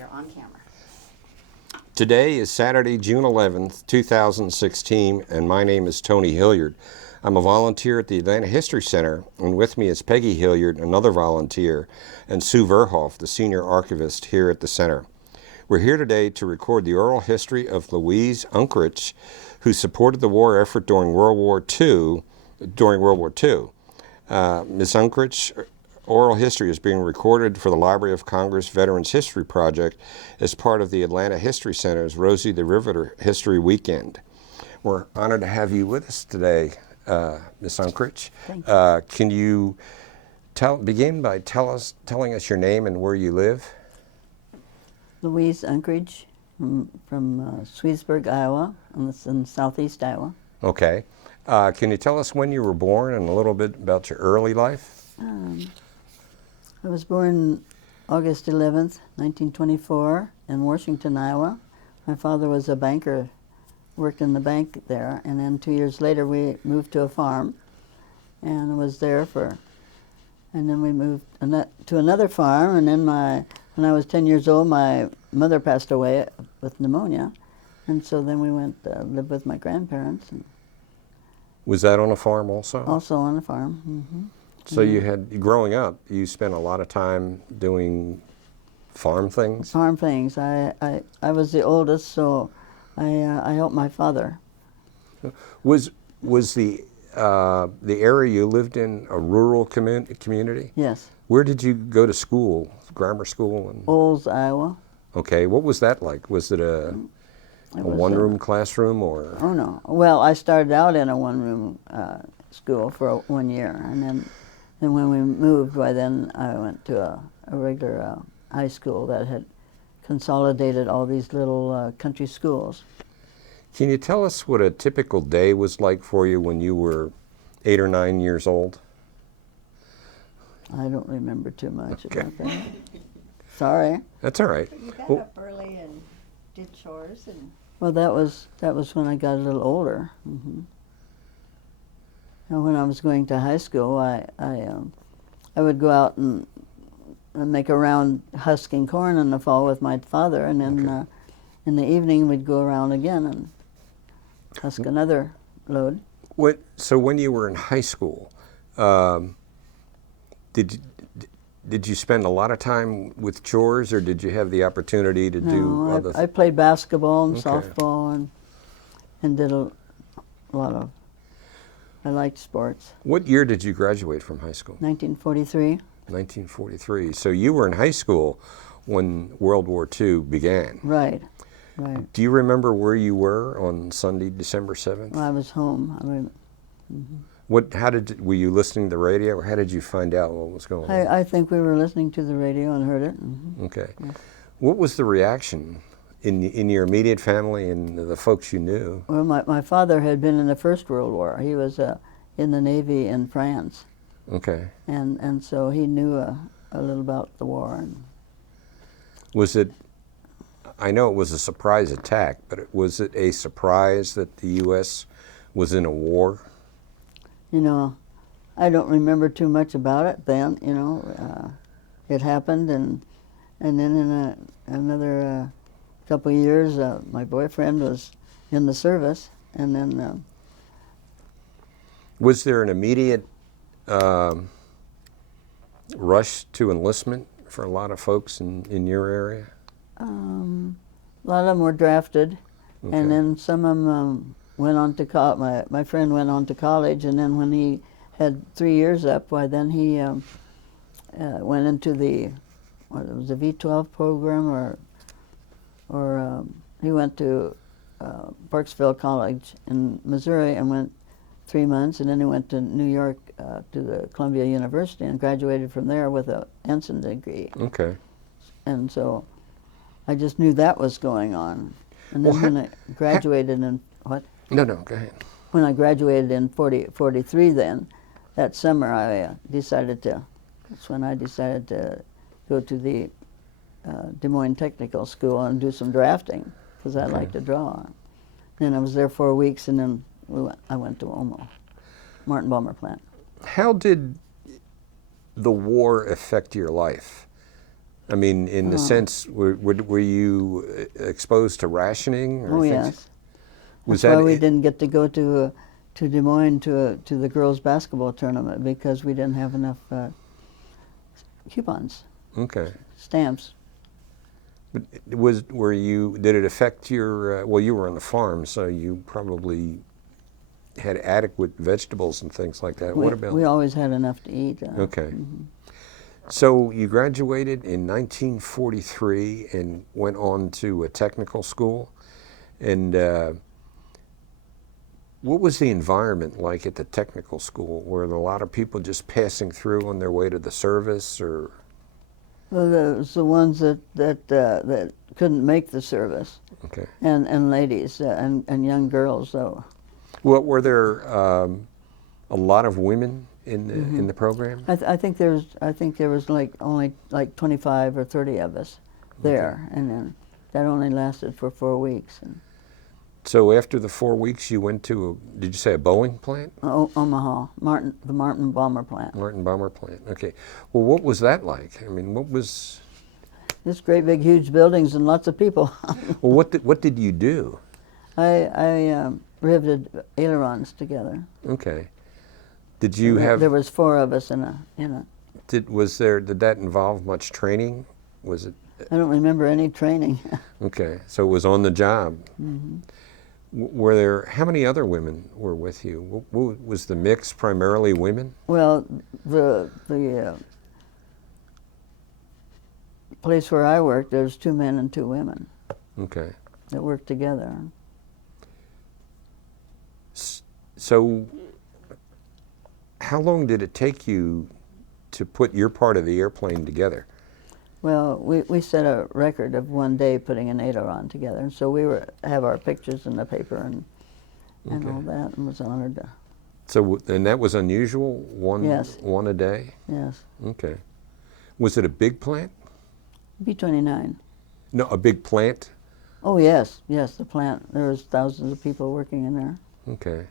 You're on camera. Today is Saturday, June 11th, 2016, and my name is Tony Hilliard. I'm a volunteer at the Atlanta History Center, and with me is Peggy Hilliard, another volunteer, and Sue Verhoff, the senior archivist here at the center. We're here today to record the oral history of Louise Unkrich, who supported the war effort during World War II. Ms. Unkrich oral history is being recorded for the Library of Congress Veterans History Project as part of the Atlanta History Center's Rosie the Riveter History Weekend. We're honored to have you with us today, Ms. Unkrich. Thank you. Can you begin by telling us your name and where you live? Louise Unkrich from Swedesburg, Iowa, in southeast Iowa. Okay. Can you tell us when you were born and a little bit about your early life? I was born August 11th, 1924 in Washington, Iowa. My father was a banker, worked in the bank there, and then 2 years later we moved to a farm and was there and then we moved to another farm, and then when I was 10 years old, my mother passed away with pneumonia, and so then we went live with my grandparents. And was that on a farm also? also on a farm. Mm-hmm. So you had, growing up, you spent a lot of time doing farm things? Farm things. I was the oldest, so I helped my father. Was the area you lived in a rural community? Yes. Where did you go to school, grammar school? Olds, Iowa. Okay, what was that like? Was it a one-room classroom or? Oh no. Well, I started out in a one-room school for 1 year, and then when we moved, then I went to a regular high school that had consolidated all these little country schools. Can you tell us what a typical day was like for you when you were 8 or 9 years old? I don't remember too much Okay. about that. Sorry. That's all right. You got Well, up early and did chores and... Well, that was when I got a little older. Mm-hmm. And when I was going to high school, I would go out and make a round husking corn in the fall with my father, and then in the evening we'd go around again and husk another load. So when you were in high school, did you spend a lot of time with chores, or did you have the opportunity to do other I played basketball and softball and did a lot of. I liked sports. What year did you graduate from high school? 1943. 1943. So you were in high school when World War II began. Right, right. Do you remember where you were on Sunday, December 7th? Well, I was home. Were you listening to the radio, or how did you find out what was going on? I think we were listening to the radio and heard it. Mm-hmm. Okay. Yes. What was the reaction in your immediate family and the folks you knew? Well, my father had been in the First World War. He was in the Navy in France. Okay. And so he knew a little about the war. And was it, I know it was a surprise attack, but was it a surprise that the U.S. was in a war? you know, I don't remember too much about it then. You know, it happened, and then in another couple of years, my boyfriend was in the service, and then. Was there an immediate rush to enlistment for a lot of folks in your area? A lot of them were drafted, Okay. and then some of them went on to college. My friend went on to college, and then when he had 3 years up, then he went into the V-12 program, or he went to Parksville College in Missouri and went 3 months, and then he went to New York to the Columbia University and graduated from there with an ensign degree. Okay. And so I just knew that was going on. And then when I graduated in, what? No, go ahead. When I graduated in 43 then, that summer that's when I decided to go to the Des Moines Technical School and do some drafting, because I like to draw. Then I was there 4 weeks, and then I went to Omaha, Martin Balmer plant. How did the war affect your life? I mean, in the sense, were you exposed to rationing? Or Oh things? yes. Was That's that why we didn't get to go to Des Moines to the girls' basketball tournament, because we didn't have enough coupons, Okay. stamps. But did it affect your, well, you were on the farm, so you probably had adequate vegetables and things like that. What about? We always had enough to eat. Okay. So you graduated in 1943 and went on to a technical school. And what was the environment like at the technical school? Were there a lot of people just passing through on their way to the service, or? Well, it was the ones that couldn't make the service, Okay. and ladies and young girls. So. What were there a lot of women in the program? I think there was like only like 25 or 30 of us there, and then that only lasted for 4 weeks. And So after the 4 weeks, you went to did you say a Boeing plant? Omaha, the Martin Bomber Plant. Martin Bomber plant. Okay. Well, what was that like? I mean, what was? Just great big huge buildings and lots of people. Well, what did you do? I riveted ailerons together. Okay. Did you have? There was 4 of us in a. Did that involve much training? Was it? I don't remember any training. Okay, so it was on the job. Were there? How many other women were with you? Was the mix primarily women? Well, the place where I worked, there's 2 men and 2 women Okay. that worked together. So, how long did it take you to put your part of the airplane together? Well, we set a record of 1 day putting an aileron together, and so we have our pictures in the paper and Okay. all that, and was honored to. So, and that was unusual. Yes. One a day. Yes, Okay. Was it a big plant? B-29. No, a big plant. Oh yes, the plant. There was thousands of people working in there. Okay.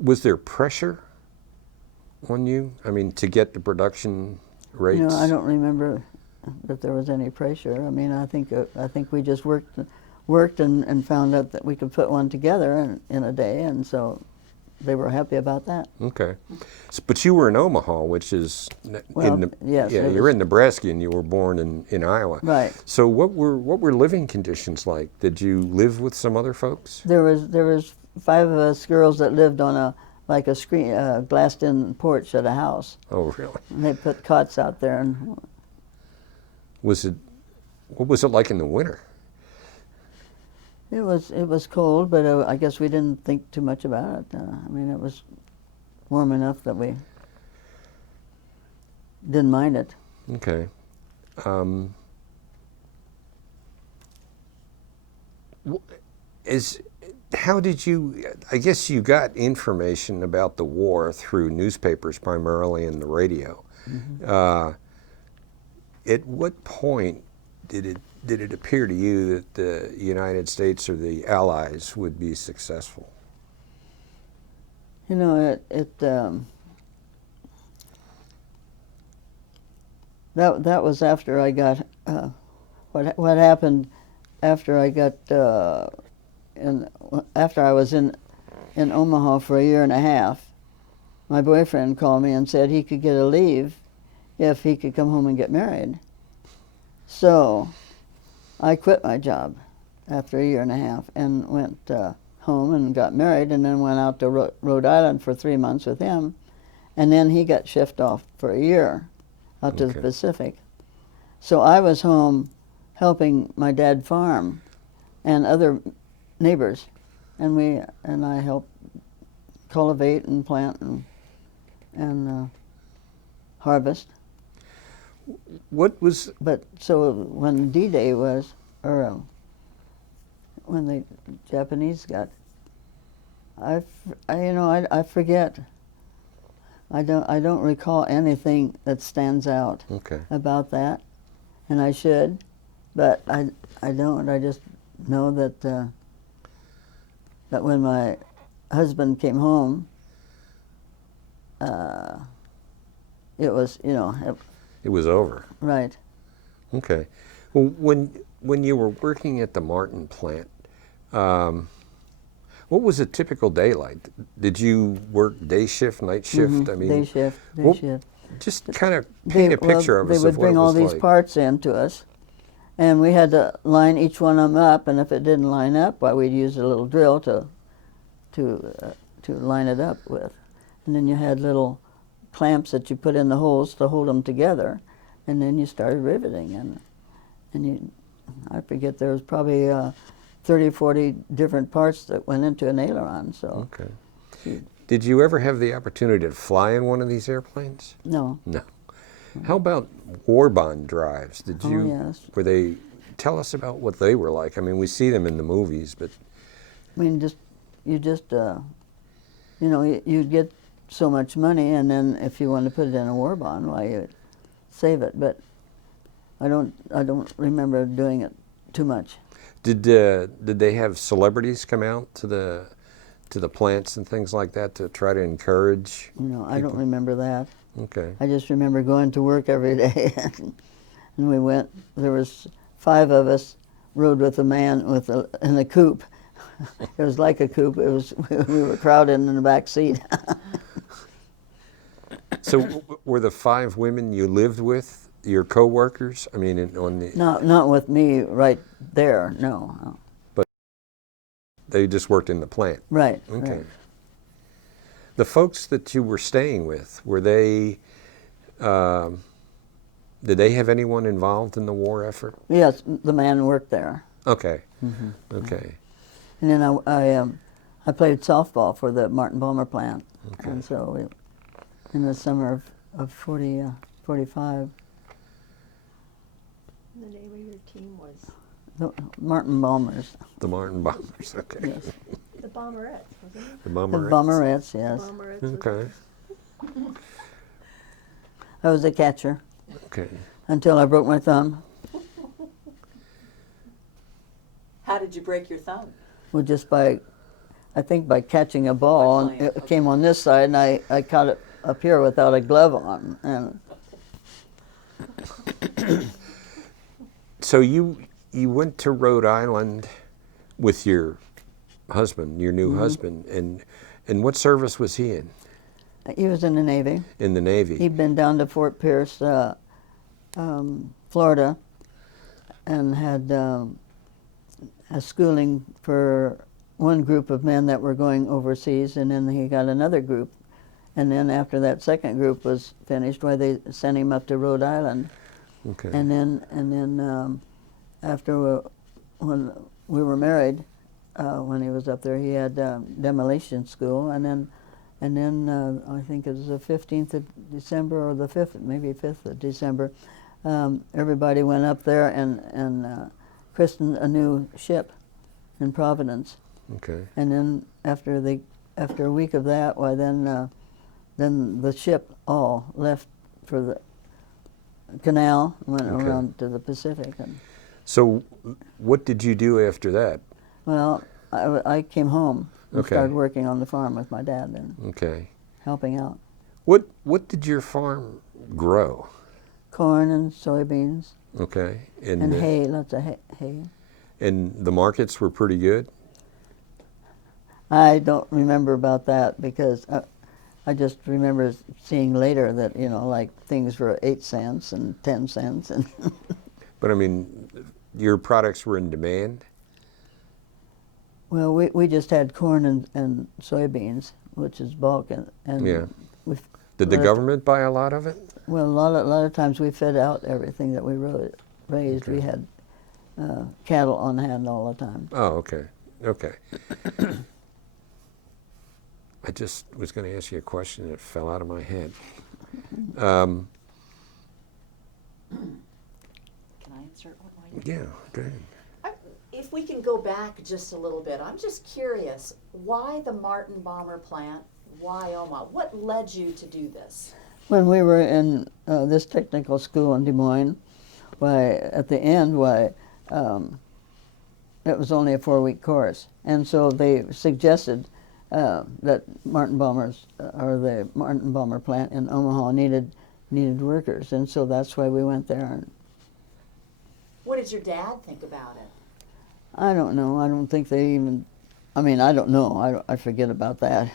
Was there pressure on you? I mean, to get the production rates? You know, I don't remember that there was any pressure. I mean, I think we just worked and found out that we could put one together in a day, and so they were happy about that. Okay. But you were in Omaha, which is Well, yes, yeah, it you're was- in Nebraska and you were born in Iowa. Right. So what were living conditions like? Did you live with some other folks? There was 5 of us girls that lived on a glassed-in porch at a house. Oh, really? And they put cots out there, and What was it like in the winter? it was cold, but I guess we didn't think too much about it. I mean, it was warm enough that we didn't mind it. Okay. How did you, I guess you got information about the war through newspapers primarily and the radio. At what point did it appear to you that the United States or the Allies would be successful? You know, that was after I got what happened after I got after I was in Omaha for 1.5 years. My boyfriend called me and said he could get a leave if he could come home and get married. So I quit my job after 1.5 years and went home and got married, and then went out to Rhode Island for 3 months with him, and then he got shipped off for 1 year out to the Pacific. So I was home helping my dad farm and other neighbors, and I helped cultivate and plant and harvest. But so when D-Day was, or when the Japanese got, I forget. I don't recall anything that stands out about that, and I should, but I don't. I just know that that when my husband came home, it was, It was over. right. Okay. Well, when you were working at the Martin plant, what was a typical day like? Did you work day shift, night shift? I mean, Day shift, day what- shift. just kind of paint a picture of They us would of what bring it all was these like. parts in to us, and we had to line each one of them up, and if it didn't line up, why, we'd use a little drill to line it up with. And then you had little clamps that you put in the holes to hold them together, and then you started riveting. I forget, there was probably 30, 40 different parts that went into an aileron. So Okay. Did you ever have the opportunity to fly in one of these airplanes? no. No. How about war bond drives? Did Oh, you? yes. Were they? Tell us about what they were like. I mean, we see them in the movies, but I mean, you'd get so much money, and then if you wanted to put it in a war bond, why, you'd save it. But I don't remember doing it too much. did they have celebrities come out to the plants and things like that to try to encourage? I don't remember that. Okay. I just remember going to work every day, and we went. There was 5 of us rode with a man in a coupe. It was like a coupe. It was we were crowded in the back seat. So were the 5 women you lived with your co-workers? I mean, on the Not with me right there. No. they just worked in the plant. Right. Okay. Right. The folks that you were staying with, were they? Did they have anyone involved in the war effort? Yes, the man worked there. Okay. Okay. And then I played softball for the Martin Balmer plant. Okay. And so in the summer of 45, The name of your team was the Martin Balmers. The Martin Bombers. Okay. Yes. the Bomberettes, wasn't it? The The Bomberettes. Balmerettes, yes. Bomberettes was Okay. I was a catcher Okay. until I broke my thumb. How did you break your thumb? Well, just by catching a ball, and playing, it came on this side, and I caught it up here without a glove on. And So you went to Rhode Island with your husband, your new husband, and what service was he in? he was in the Navy. In the Navy. He'd been down to Fort Pierce, Florida, and had a schooling for one group of men that were going overseas, and then he got another group. And then after that second group was finished, they sent him up to Rhode Island. Okay. And then after when we were married, when he was up there, he had demolition school, and then I think it was the 15th of December or the 5th, maybe 5th of December. Everybody went up there and christened a new ship in Providence. Okay. And then after a week of that, then the ship all left for the canal, went Okay. around to the Pacific. And, So what did you do after that? well, I came home and Okay. started working on the farm with my dad and Okay. helping out. What did your farm grow? Corn and soybeans Okay. and hay, lots of hay. And the markets were pretty good? I don't remember about that because I just remember seeing later that, like things were 8 cents and 10 cents. And But I mean, your products were in demand? well, we just had corn and soybeans, which is bulk, and Yeah. we Did the Right. government buy a lot of it? well, a lot of times we fed out everything that we raised. Okay. We had cattle on hand all the time. Oh, okay. Okay. I just was going to ask you a question that fell out of my head. Can I insert one right Yeah, go ahead. If we can go back just a little bit, I'm just curious, why the Martin Balmer plant? Why Omaha? What led you to do this? When we were in this technical school in Des Moines, at the end, it was only a 4-week course, and so they suggested that Martin Balmer plant in Omaha needed needed workers, and so that's why we went there. And What did your dad think about it? I don't know. I don't think they even. I mean, I don't know. I forget about that,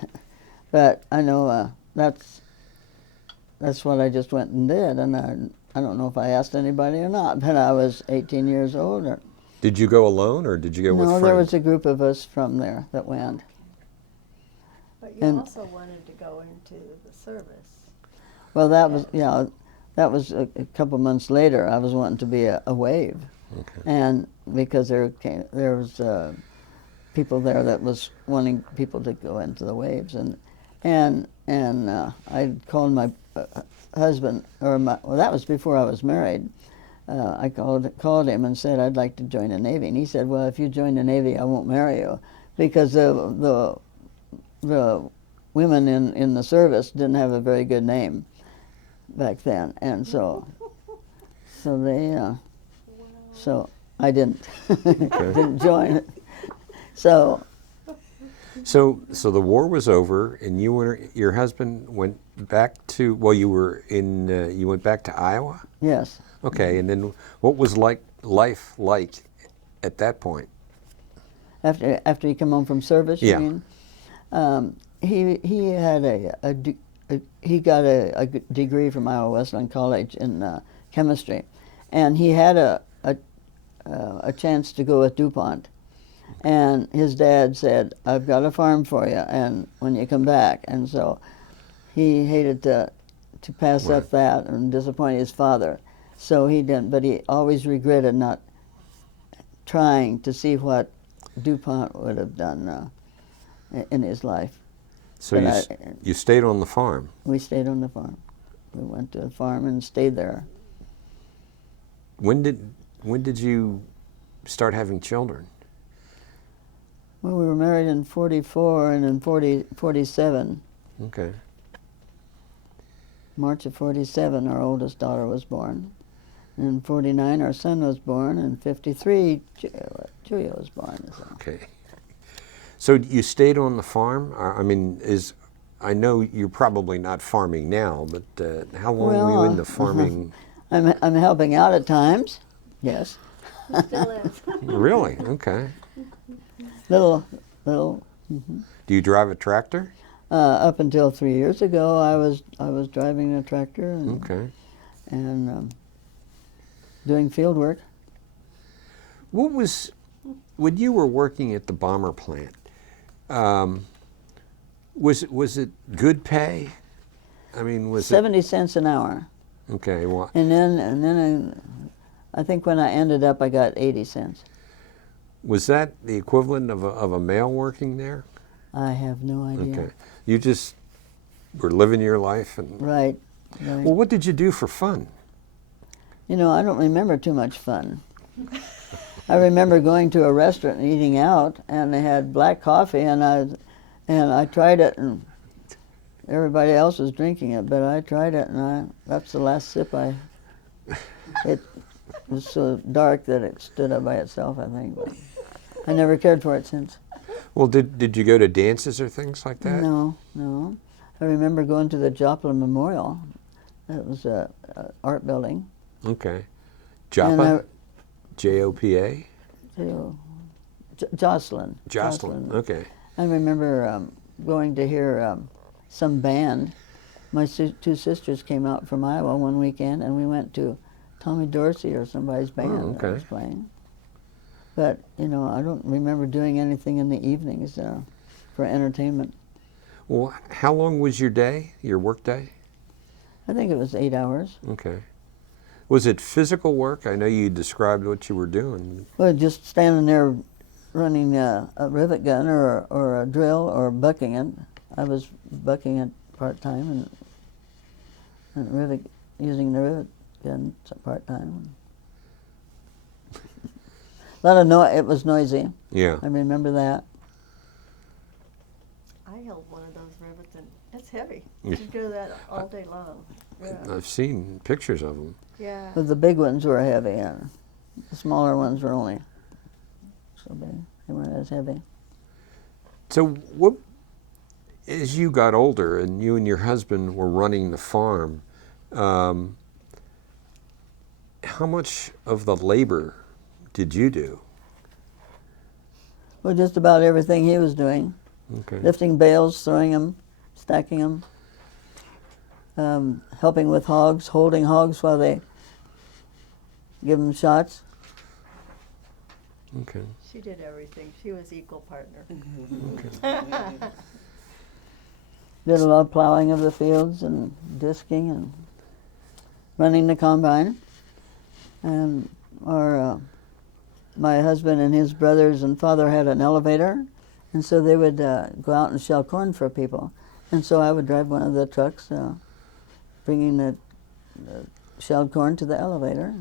but I know that's what I just went and did, and I don't know if I asked anybody or not. But I was 18 years old. Or, Did you go alone, or did you go with no, friends? there was a group of us from there that went. But you And- also wanted to go into the service. Well, that was that was a couple months later. I was wanting to be a wave, Okay. and because there was people there that was wanting people to go into the waves, and I called my husband, well, that was before I was married. I called him and said I'd like to join the Navy, and he said, well, if you join the Navy, I won't marry you, because the women in the service didn't have a very good name back then, and so I didn't didn't join it. So So the war was over, and your husband went back to, well, you went back to Iowa? yes, Okay, and then what was life like at that point? after he come home from service, Yeah. you mean? He had he got a degree from Iowa Wesleyan College in chemistry, and he had a chance to go with DuPont. And his dad said, I've got a farm for you, and when you come back. And so he hated to pass Right. up that and disappoint his father. So he didn't, but he always regretted not trying to see what DuPont would have done in his life. So But you stayed on the farm. We stayed on the farm. We went to the farm and stayed there. When did you start having children? Well, we were married in 44, and in 47, Okay. March of 47, our oldest daughter was born. In 49, our son was born. In 53, Julia was born. So. Okay. So you stayed on the farm? I mean, I know you're probably not farming now, but how long were you in the farming? I'm helping out at times, yes. Still is. Really? Okay. Little. Do you drive a tractor? Up until 3 years ago, I was driving a tractor and, Okay. and doing field work. What was, when you were working at the bomber plant, was it good pay? I mean, was 70 cents an hour. it? Okay. Well, And then I think when I ended up, I got 80 cents. was that the equivalent of a male working there? I have no idea. Okay. You just were living your life, and Right. well, what did you do for fun? You know, I don't remember too much fun. I remember going to a restaurant and eating out, and they had black coffee, and I tried it, and everybody else was drinking it, but I tried it, and that's the last sip it was so dark that it stood up by itself, I think. But I never cared for it since. Well, did you go to dances or things like that? No. I remember going to the Joplin Memorial. It was a art building. Okay. And Joppa? J-O-P-A? Jocelyn. Jocelyn. Okay. I remember going to hear some band. My two sisters came out from Iowa one weekend, and we went to Tommy Dorsey or somebody's band that okay. was playing. But, you know, I don't remember doing anything in the evenings for entertainment. Well, how long was your day, your work day? I think it was 8 hours. Okay. Was it physical work? I know you described what you were doing. Well, just standing there running a rivet gun or a drill or bucking it. I was bucking it part-time and using the rivet gun part-time. A lot of it was noisy. Yeah. I remember that. I held one of those rivets, and it's heavy. You do that all day long. Yeah. I've seen pictures of them. Yeah. But the big ones were heavy, and the smaller ones were only so big. They weren't as heavy. So what, as you got older and you and your husband were running the farm, How much of the labor did you do? Well, just about everything he was doing. Okay. Lifting bales, throwing them, stacking them, helping with hogs, holding hogs while they give them shots. Okay. She did everything. She was equal partner. Did a lot of plowing of the fields and disking and running the combine. And my husband and his brothers and father had an elevator, and so they would go out and shell corn for people. And so I would drive one of the trucks bringing the shelled corn to the elevator.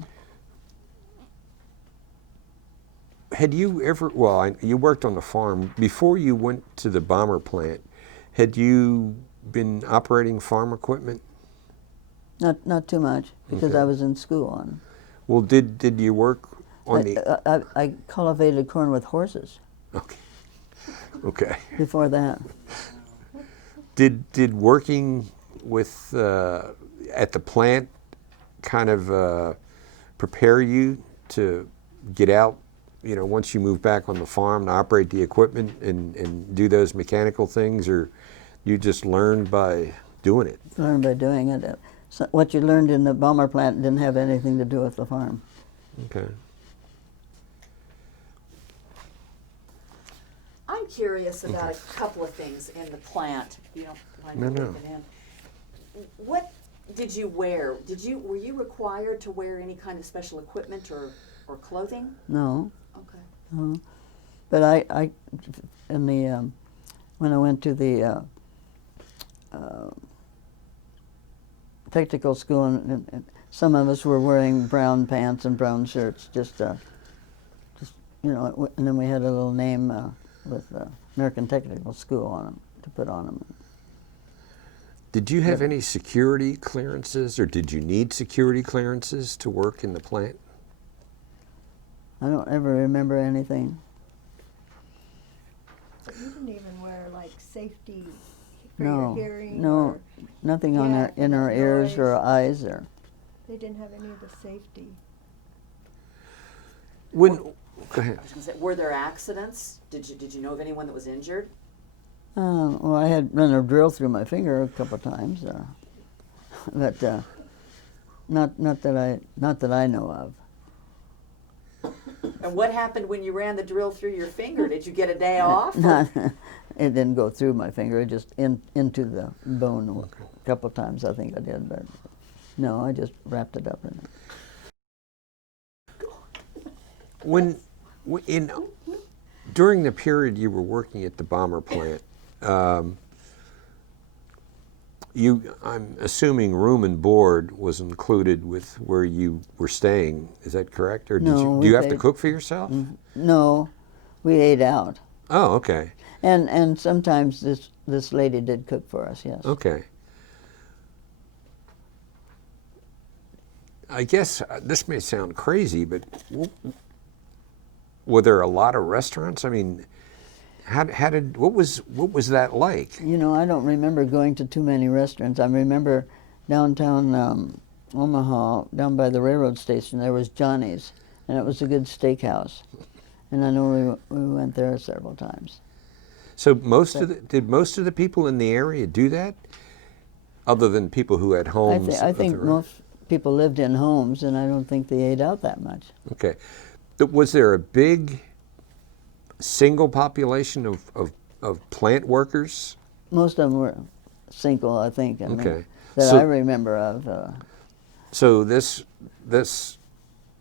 Had you ever, well, you worked on the farm. Before you went to the bomber plant, had you been operating farm equipment? Not too much, because Okay. I was in school. And Well, did you work on I cultivated corn with horses Okay. Okay. before that. Did working with at the plant kind of prepare you to get out, you know, once you move back on the farm to operate the equipment and do those mechanical things, or you just learned by doing it? Learned by doing it. So what you learned in the bomber plant didn't have anything to do with the farm. Okay. I'm curious about a couple of things in the plant, if you don't mind No, me no. leaving in. What did you wear? Were you required to wear any kind of special equipment or clothing? No. Okay. No. But I in the when I went to the technical school, and some of us were wearing brown pants and brown shirts, just you know, and then we had a little name with American Technical School on them to put on them. Did you have any security clearances, or did you need security clearances to work in the plant? I don't ever remember anything. But you didn't even wear like safety for No, your hearing. no, Or nothing on Yeah, our in our that ears or noise. eyes or. they didn't have any of the safety. When, go ahead. I was gonna say, were there accidents? Did you know of anyone that was injured? Well, I had run a drill through my finger a couple of times, but not that I know of. And what happened when you ran the drill through your finger? Did you get a day off? It didn't go through my finger; it just into the bone a couple of times. I think I did, but no, I just wrapped it up in it. During the period you were working at the bomber plant, I'm assuming room and board was included with where you were staying. Is that correct? Or No, do you we have to paid- cook for yourself? No, we ate out, Oh, okay. and sometimes this lady did cook for us. Yes. Okay. I guess this may sound crazy, but were there a lot of restaurants? I mean, what was that like? You know, I don't remember going to too many restaurants. I remember downtown Omaha, down by the railroad station, there was Johnny's, and it was a good steakhouse. And I know we went there several times. So did most of the people in the area do that, other than people who had homes? I of think their own? most people lived in homes, and I don't think they ate out that much. Okay. Was there a big single population of plant workers? Most of them were single, I think. I mean, Okay. that So- I remember of. So this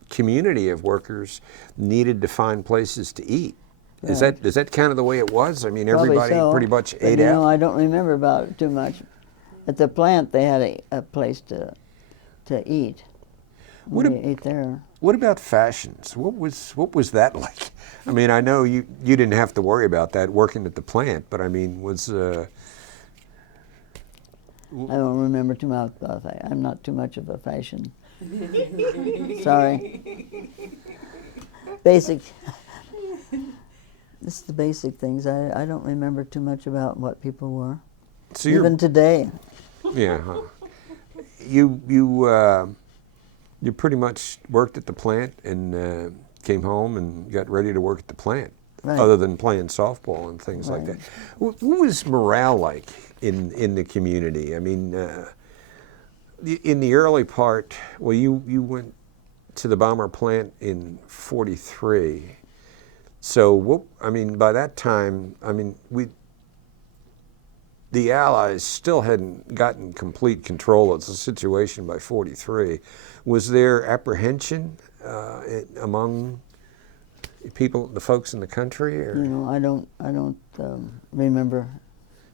community of workers needed to find places to eat. Is that kind of the way it was? I mean, Probably everybody so, pretty much but, ate you out? know, I don't remember about it too much. At the plant, they had a place to eat. What We ab- ate there. What about fashions? What was that like? I mean, I know you didn't have to worry about that working at the plant, but I mean, I don't remember too much about that. I'm not too much of a fashion. Sorry. Basic. This is the basic things. I don't remember too much about what people were. so you're, Even today. yeah. Huh. you pretty much worked at the plant and came home and got ready to work at the plant, Right. other than playing softball and things like Right. that. What was morale like in the community? I mean, in the early part, well, you went to the bomber plant in '43. So what? I mean, by that time, I mean the Allies still hadn't gotten complete control of the situation by '43. Was there apprehension among people, the folks in the country? Or? You know, I don't remember.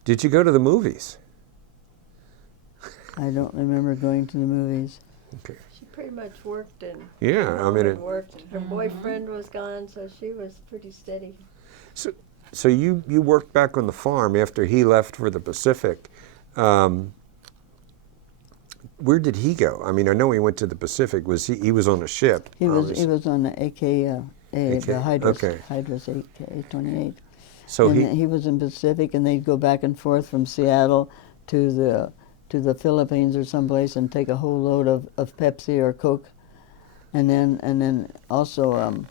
Did you go to the movies? I don't remember going to the movies. Okay. She pretty much worked and Yeah, I mean, it, worked. Her boyfriend was gone, so she was pretty steady. so you worked back on the farm after he left for the Pacific. Where did he go? I mean, I know he went to the Pacific. Was he was on a ship? He was on the AKA, the Hydrus, okay. Hydrus AK-28. So and he was in Pacific, and they'd go back and forth from Seattle to the Philippines or someplace and take a whole load of Pepsi or Coke, and then also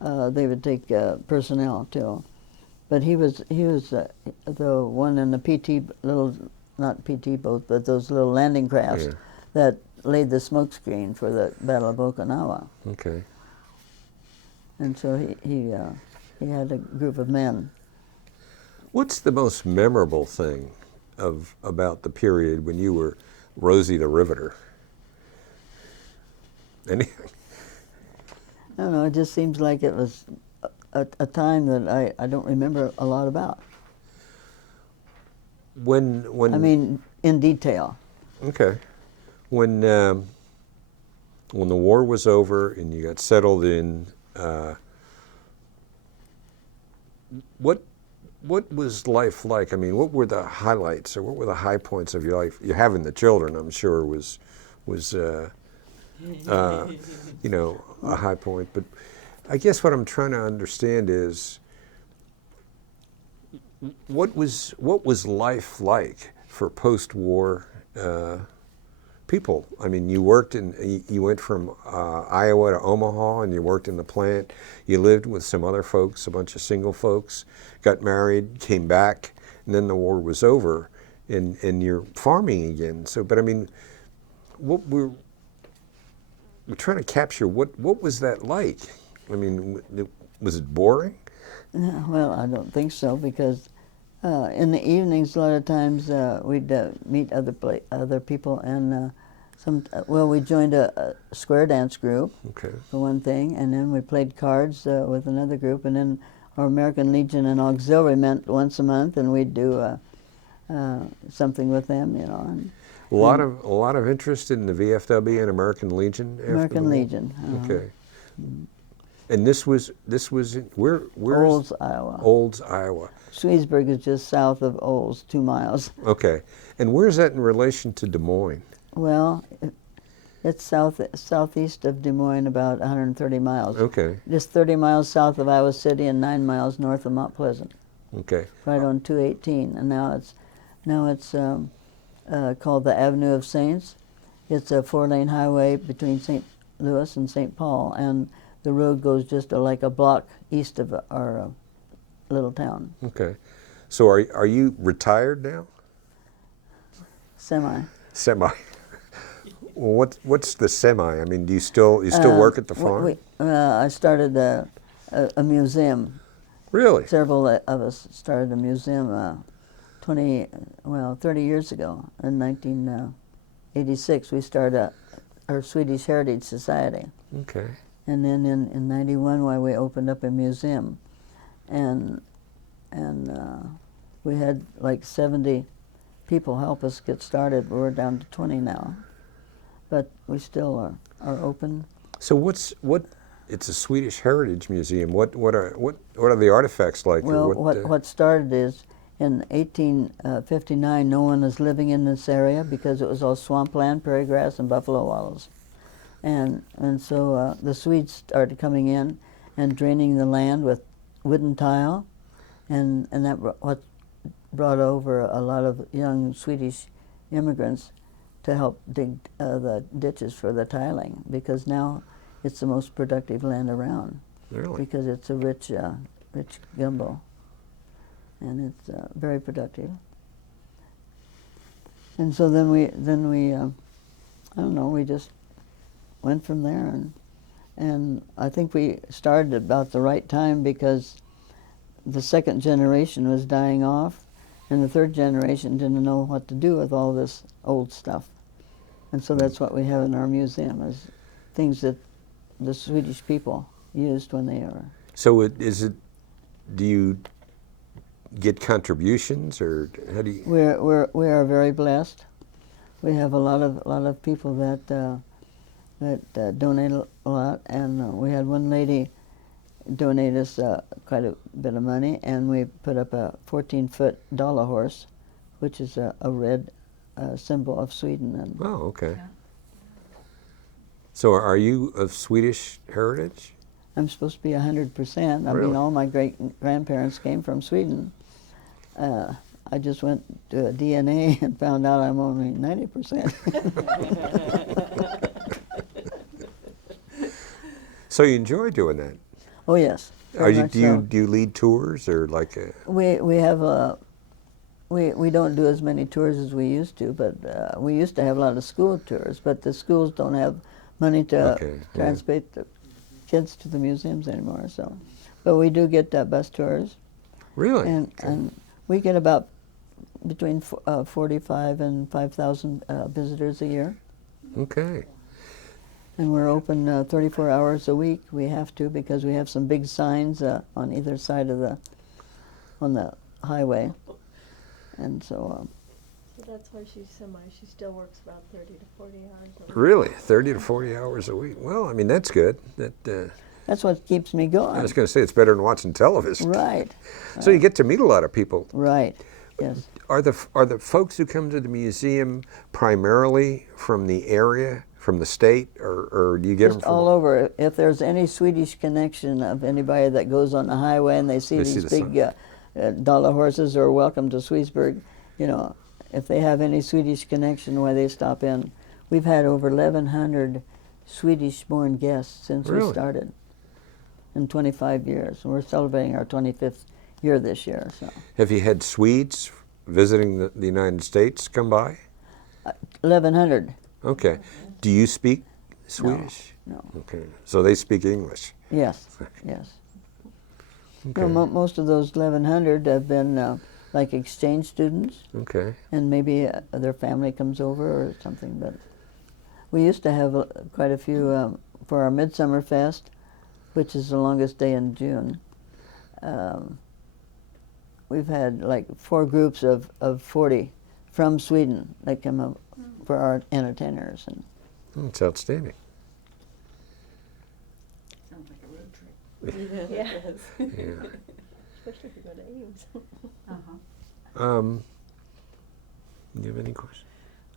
they would take personnel too. But he was the one in the PT not PT boat, but those little landing crafts that laid the smoke screen for the Battle of Okinawa. Okay. And so he had a group of men. What's the most memorable thing about the period when you were Rosie the Riveter? Anything? I don't know, it just seems like it was a time that I don't remember a lot about. When I mean, in detail. Okay. When the war was over and you got settled in, what was life like? I mean, what were the highlights or what were the high points of your life? You having the children, I'm sure, was you know, a high point. But I guess what I'm trying to understand is what was life like for post-war people? I mean, you went from Iowa to Omaha, and you worked in the plant. You lived with some other folks, a bunch of single folks, got married, came back, and then the war was over, and you're farming again. So, but I mean, what we're trying to capture, what was that like? I mean, was it boring? Well, I don't think so, because in the evenings, a lot of times we'd meet other people, and we joined a square dance group, Okay. for one thing, and then we played cards with another group, and then our American Legion and Auxiliary met once a month, and we'd do something with them, you know. And, A lot of interest in the VFW and American Legion. After American the war? Legion. Okay. And this was where Olds, Iowa. Olds, Iowa. Swedesburg is just south of Olds, 2 miles. Okay. And where's that in relation to Des Moines? Well, it's southeast of Des Moines, about 130 miles. Okay. Just 30 miles south of Iowa City and 9 miles north of Mount Pleasant, Okay. right on 218. And now it's called the Avenue of Saints. It's a 4-lane highway between St. Louis and St. Paul, and the road goes just like a block east of our little town. Okay. So are you retired now? Semi. Semi. Well, what's the semi? I mean, do you still work at the farm? I started a museum. Really? Several of us started a museum 30 years ago. In 1986, we started our Swedish Heritage Society. Okay. And then in 91, we opened up a museum. And we had like 70 people help us get started. We're down to 20 now. But we still are open. So it's a Swedish Heritage Museum. What are the artifacts like? Well, what started is in 1859, no one was living in this area because it was all swampland, prairie grass, and buffalo wallows. And so the Swedes started coming in and draining the land with wooden tile, and that what brought over a lot of young Swedish immigrants to help dig the ditches for the tiling, because now it's the most productive land around. Really? Because it's a rich gumbo, and it's very productive. And so then we I don't know, we just went from there, and I think we started about the right time, because the second generation was dying off, and the third generation didn't know what to do with all this old stuff. And so that's what we have in our museum, is things that the Swedish people used when they were. So do you get contributions, or how do you? We are very blessed. We have a lot of people that donate a lot, and we had one lady donate us quite a bit of money, and we put up a 14-foot dollar horse, which is a red symbol of Sweden. And Oh, okay. So are you of Swedish heritage? I'm supposed to be 100%. I Really? mean, all my great-grandparents came from Sweden. I just went to a DNA and found out I'm only 90%. So you enjoy doing that? Oh yes. Are very you much do you so. do you lead tours, or like We have we don't do as many tours as we used to, but we used to have a lot of school tours, but the schools don't have money to Okay, yeah. transport the kids to the museums anymore. So, but we do get bus tours, really? and we get about between 45 and 5,000 visitors a year, Okay. and we're open 34 hours a week. We have to, because we have some big signs on either side of the highway, and so. So that's why she still works about 30 to 40 hours a week. Really, 30 to 40 hours a week. Well, I mean, that's good. That's what keeps me going. I was going to say it's better than watching television. Right. So you get to meet a lot of people. Right. Yes. Are the folks who come to the museum primarily from the area, from the state, or do you get Just them from all over. If there's any Swedish connection of anybody that goes on the highway and they see They see these the big dollar horses, or welcome to Swedesburg, you know, if they have any Swedish connection, why they stop in. We've had over 1,100 Swedish-born guests since we Really? started in 25 years. And we're celebrating our 25th year this year. So Have you had Swedes visiting the United States come by? 1,100. Okay. Do you speak Swedish? No. Okay. So they speak English. Yes. Yes. Okay. No, most of those 1,100 have been like exchange students, Okay. and maybe their family comes over or something. But we used to have quite a few for our Midsummer Fest, which is the longest day in June. We've had like 4 groups of 40 from Sweden that come up for our entertainers. And That's outstanding. Sounds like a road trip. Yeah. Yeah. Especially if you go to Ames. Do you have any questions?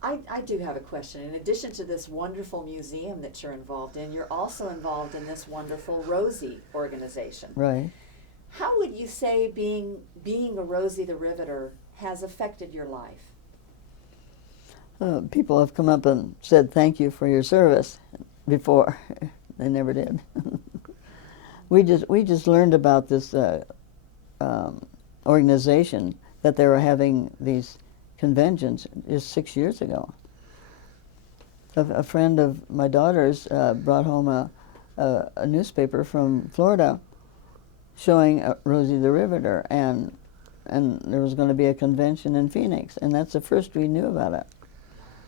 I do have a question. In addition to this wonderful museum that you're involved in, you're also involved in this wonderful Rosie organization. right. How would you say being a Rosie the Riveter has affected your life? People have come up and said thank you for your service before. They never did. We just learned about this organization, that they were having these conventions just 6 years ago. A friend of my daughter's brought home a newspaper from Florida showing Rosie the Riveter, and there was going to be a convention in Phoenix, and that's the first we knew about it.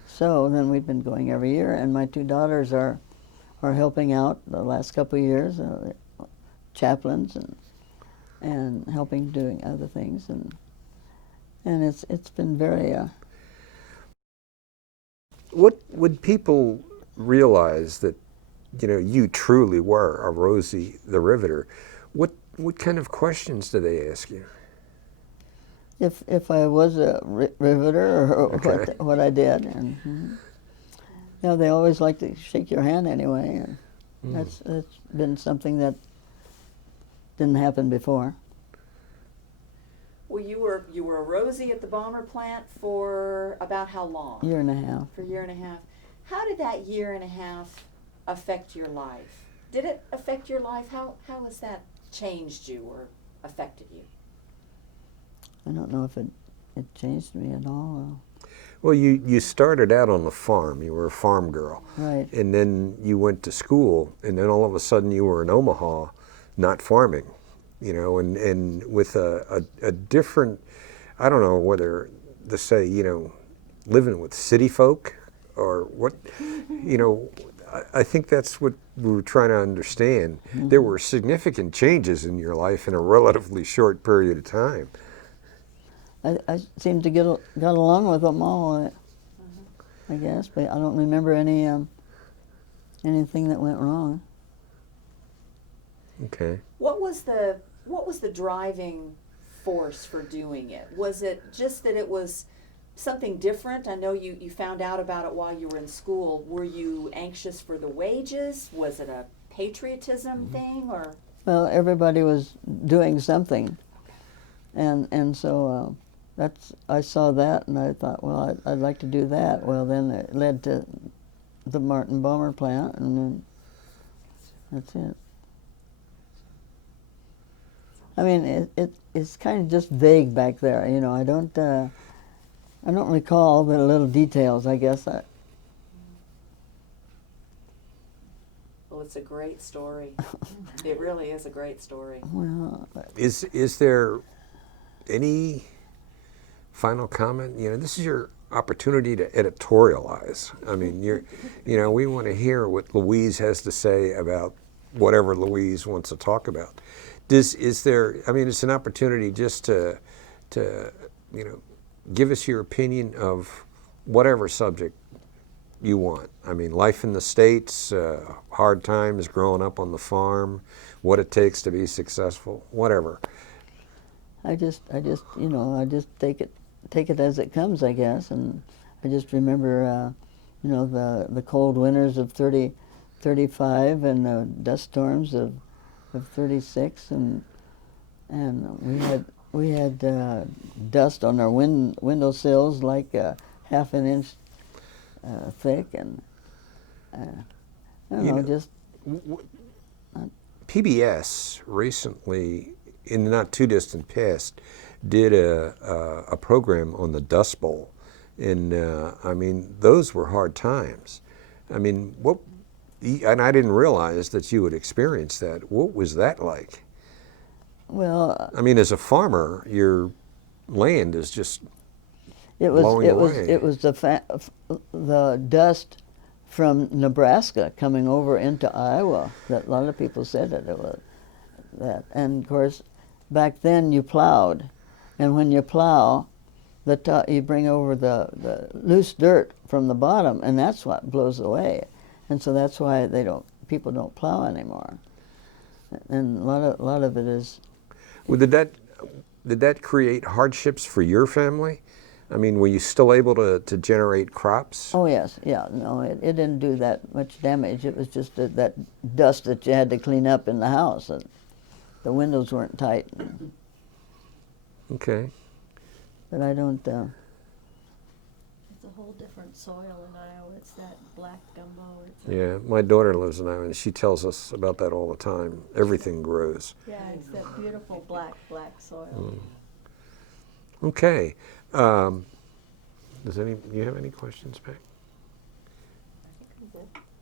So then we've been going every year, and my 2 daughters are helping out the last couple of years, chaplains and helping doing other things, and it's been very. What would people realize that, you truly were a Rosie the Riveter? What kind of questions do they ask you? If I was a riveter, or Okay. what I did, and they always like to shake your hand anyway, and that's been something that didn't happen before. Well, you were a Rosie at the bomber plant for about how long? Year and a half. For a year and a half. How did that year and a half affect your life? Did it affect your life? How has that changed you or affected you? I don't know if it changed me at all. Well, you started out on the farm. You were a farm girl. Right. And then you went to school, and then all of a sudden you were in Omaha, not farming, you know, and with a different, I don't know whether to say, you know, living with city folk or what, you know, I think that's what we were trying to understand. Mm-hmm. There were significant changes in your life in a relatively short period of time. I seemed to got along with them all, I guess, but I don't remember anything that went wrong. Okay. What was the driving force for doing it? Was it just that it was something different? I know you found out about it while you were in school. Were you anxious for the wages? Was it a patriotism thing, or? Well, everybody was doing something, and so I saw that and I thought, well, I'd like to do that. Well, then it led to the Martin Bomber plant, and then that's it. I mean, it's kind of just vague back there, you know. I don't recall the little details, I guess. Well, it's a great story. It really is a great story. Well, Is there any final comment? You know, this is your opportunity to editorialize. I mean, you know, we want to hear what Louise has to say about whatever Louise wants to talk about. Is there? I mean, it's an opportunity just to you know, give us your opinion of whatever subject you want. I mean, life in the States, hard times growing up on the farm, what it takes to be successful, whatever. I just you know, I just take it as it comes, I guess. And I just remember, you know, the cold winters of 35 and the dust storms of 36, and we had dust on our windowsills like half an inch thick, and I don't know, just PBS recently, in the not too distant past, did a program on the Dust Bowl, and I mean, those were hard times. I mean, and I didn't realize that you would experience that. What was that like? well, I mean, as a farmer, your land is just blowing away. it was the dust from Nebraska coming over into Iowa that a lot of people said that it was that. And of course, back then you plowed, and when you plow, you bring over the loose dirt from the bottom, and that's what blows away. And so that's why people don't plow anymore. And a lot of it is. Well, did that create hardships for your family? I mean, were you still able to generate crops? Oh yes, yeah. No, it didn't do that much damage. It was just that dust that you had to clean up in the house. The windows weren't tight. Okay. But I don't. It's a whole different soil in Iowa. It's that black gumbo. Yeah, my daughter lives in Iowa, and she tells us about that all the time. Everything grows. Yeah, it's that beautiful black soil. Okay. You have any questions, Beck?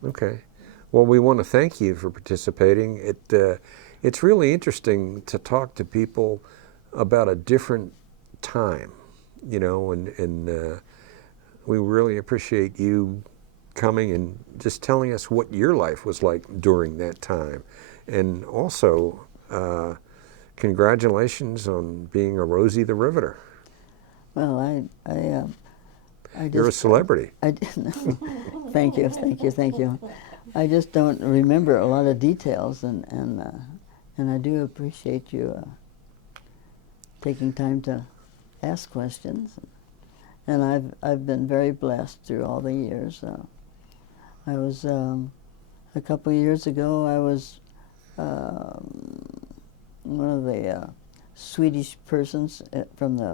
Okay. Well, we want to thank you for participating. It's really interesting to talk to people about a different time, you know, and we really appreciate you coming and just telling us what your life was like during that time. And also, congratulations on being a Rosie the Riveter. Well, I just. You're a celebrity. I thank you. I just don't remember a lot of details, and I do appreciate you taking time to ask questions. And I've been very blessed through all the years. I was a couple of years ago. I was one of the Swedish persons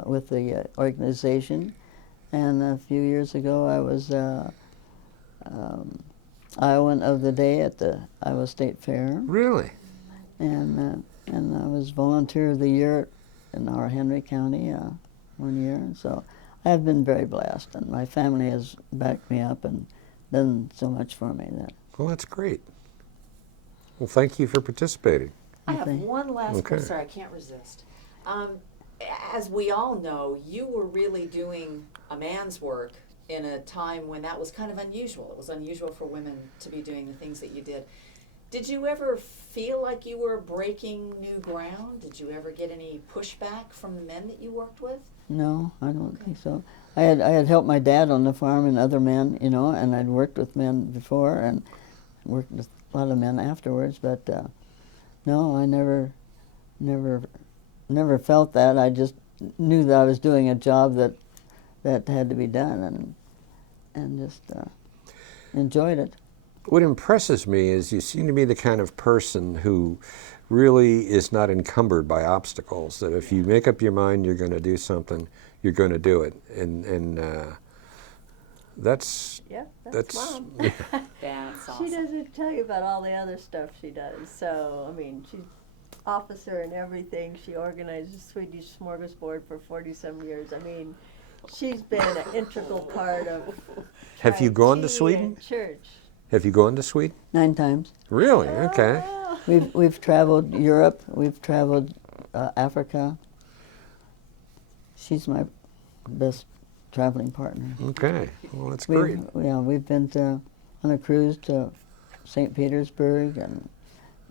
with the organization. And a few years ago, I was Iowan of the Day at the Iowa State Fair. Really? And I was Volunteer of the Year in our Henry County 1 year. And so I've been very blessed, and my family has backed me up and done so much for me. Well, that's great. Well, thank you for participating. I have Okay. one last Okay. question. Sorry, I can't resist. As we all know, you were really doing a man's work in a time when that was kind of unusual. It was unusual for women to be doing the things that you did. Did you ever feel like you were breaking new ground? Did you ever get any pushback from the men that you worked with? No, I don't think so. I had helped my dad on the farm and other men, you know, and I'd worked with men before and worked with a lot of men afterwards. But no, I never felt that. I just knew that I was doing a job that had to be done, and just enjoyed it. What impresses me is you seem to be the kind of person who really is not encumbered by obstacles, that if you make up your mind you're going to do something, you're going to do it. And that's... Yeah, That's- Mom. That's awesome. She doesn't tell you about all the other stuff she does. So, I mean, she's officer and everything. She organized the Swedish smorgasbord for 40-some years. I mean, she's been an integral part of Have you gone to tea Sweden? and church. Have you gone to Sweden? 9 times. Really? Okay. Oh. We've traveled Europe. We've traveled Africa. She's my best traveling partner. Okay. Well, that's great. We've been on a cruise to St. Petersburg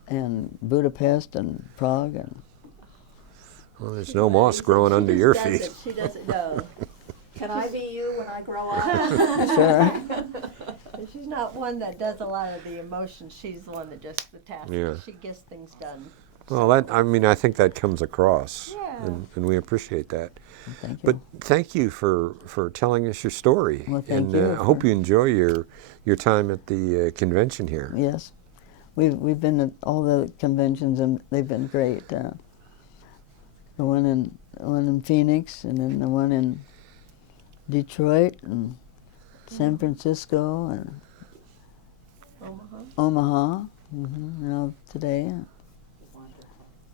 and Budapest and Prague and Well, there's no moss growing She under just your does feet. it. She doesn't know. Can I be you when I grow up? sure. She's not one that does a lot of the emotions. She's the one that just the task. Yeah. She gets things done. Well, I think that comes across, Yeah. and we appreciate that. Thank you. But thank you for telling us your story. Well, thank and you I hope for- you enjoy your time at the convention here. Yes, we've been at all the conventions and they've been great. The one in Phoenix, and then the one in Detroit and San Francisco and Omaha. Now today,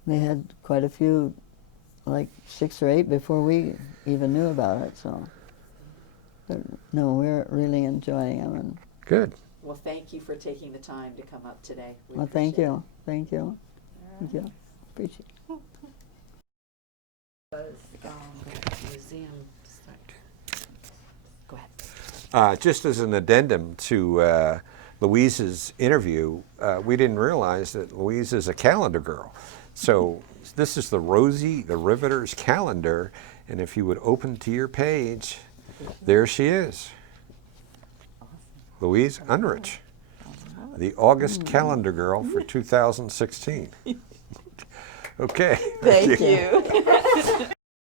they had quite a few, like 6 or 8 before we even knew about it. So, but no, we're really enjoying them. And Good. Well, thank you for taking the time to come up today. We well, thank appreciate you, thank you, thank you, appreciate it. Museum. Go ahead. Just as an addendum to Louise's interview, we didn't realize that Louise is a calendar girl. So this is the Rosie the Riveter's calendar, and if you would open to your page, there she is. Louise Unkrich, the August calendar girl for 2016. Okay. Thank you.